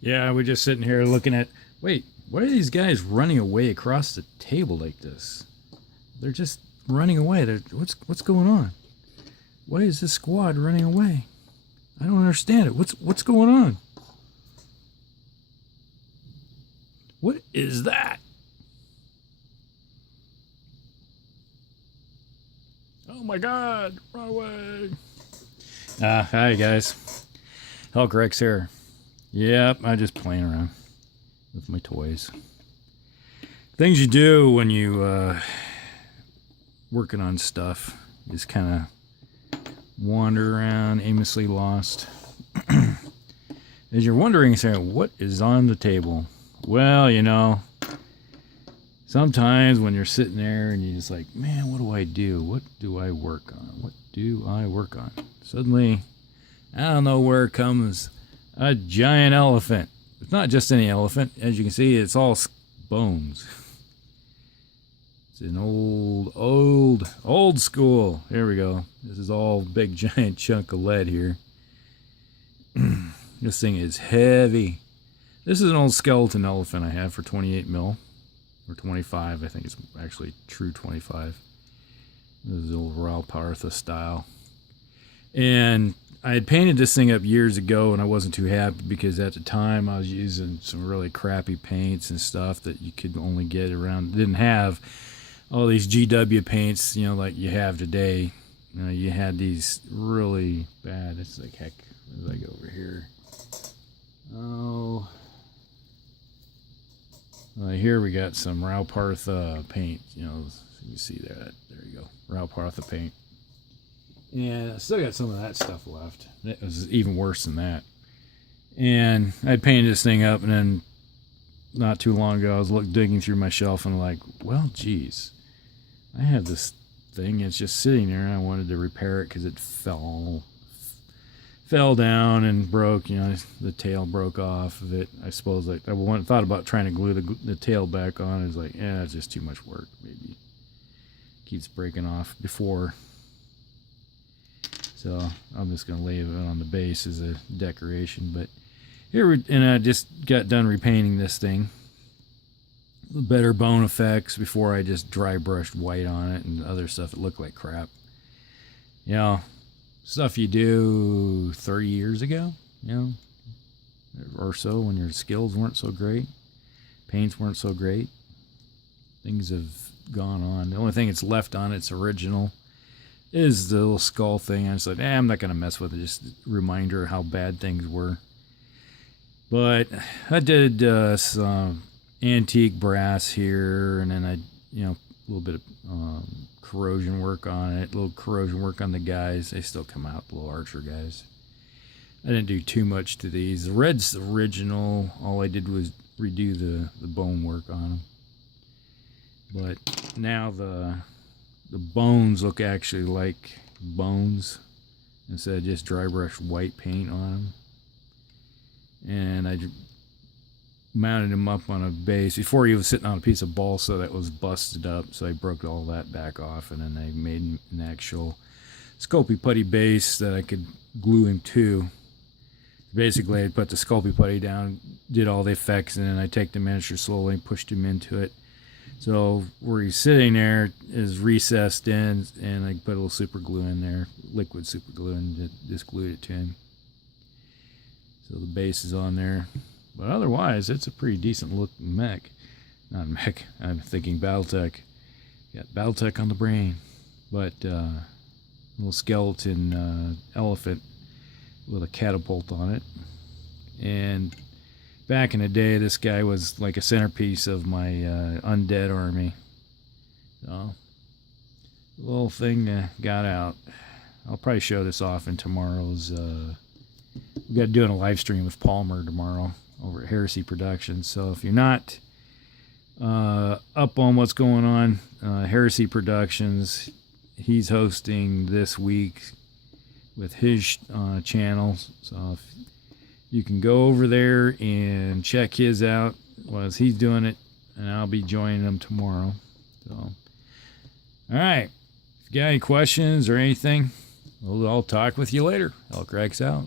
Yeah, we're just sitting here looking at. Wait, why are these guys running away across the table like this? They're just running away. What's going on? Why is this squad running away? I don't understand it. What's going on? What is that? Oh my God! Run away! Hi guys. Hellcrex here. Yep, I'm just playing around with my toys. Things you do when you working on stuff is kind of wander around, aimlessly lost. As you're wondering, saying, what is on the table? Well, you know, sometimes when you're sitting there and you're just like, man, what do I do? What do I work on? What do I work on? Suddenly, I don't know where comes a giant elephant. It's not just any elephant. As you can see, it's all bones. It's an old school. Here we go. This is all big giant chunk of lead here. This thing is heavy. This is an old skeleton elephant I have for 28 mil. Or 25, I think it's actually true 25. This is old Raw Partha style. And I had painted this thing up years ago and I wasn't too happy because at the time I was using some really crappy paints and stuff that you could only get around. Didn't have all these GW paints, you know, like you have today. You had these really bad. It's like, heck, where did I go over here? Oh. Here we got some Raw Partha paint, you know, you can see that. There you go, Raw Partha paint. And I still got some of that stuff left. It was even worse than that. And I painted this thing up, and then not too long ago, I was digging through my shelf, and I'm like, well, geez, I have this thing. It's just sitting there, and I wanted to repair it because it fell down and broke. You know, the tail broke off of it. I suppose I thought about trying to glue the tail back on. I was like, yeah, it's just too much work. Maybe keeps breaking off before. So I'm just going to leave it on the base as a decoration. But here, and I just got done repainting this thing. Better bone effects before I just dry brushed white on it and other stuff. It looked like crap. You know, stuff you do 30 years ago, you know, or so, when your skills weren't so great. Paints weren't so great. Things have gone on. The only thing that's left on it's original is the little skull thing. I was like, I'm not going to mess with it. Just a reminder of how bad things were. But I did some antique brass here, and then I, you know, a little bit of corrosion work on it, a little corrosion work on the guys. They still come out, the little archer guys. I didn't do too much to these. The red's the original. All I did was redo the bone work on them. But now the bones look actually like bones instead of just dry brush white paint on them. And I mounted him up on a base. Before he was sitting on a piece of balsa that was busted up, so I broke all that back off, and then I made an actual Sculpey putty base that I could glue him to. Basically, I put the Sculpey putty down, did all the effects, and then I take the miniature slowly and pushed him into it. So where he's sitting there is recessed in, and I put a little super glue in there, liquid super glue, and just glued it to him. So the base is on there. But otherwise, it's a pretty decent looking mech. Not mech, I'm thinking Battletech. Got Battletech on the brain. But little skeleton elephant with a catapult on it. And back in the day, this guy was like a centerpiece of my Undead army. So, the little thing got out. I'll probably show this off in tomorrow's... we got doing a live stream with Palmer tomorrow over at Heresy Productions. So if you're not up on what's going on, Heresy Productions, he's hosting this week with his channel. So if you can go over there and check his out as he's doing it, and I'll be joining him tomorrow. So, all right. If you got any questions or anything, I'll talk with you later. Hellcrex out.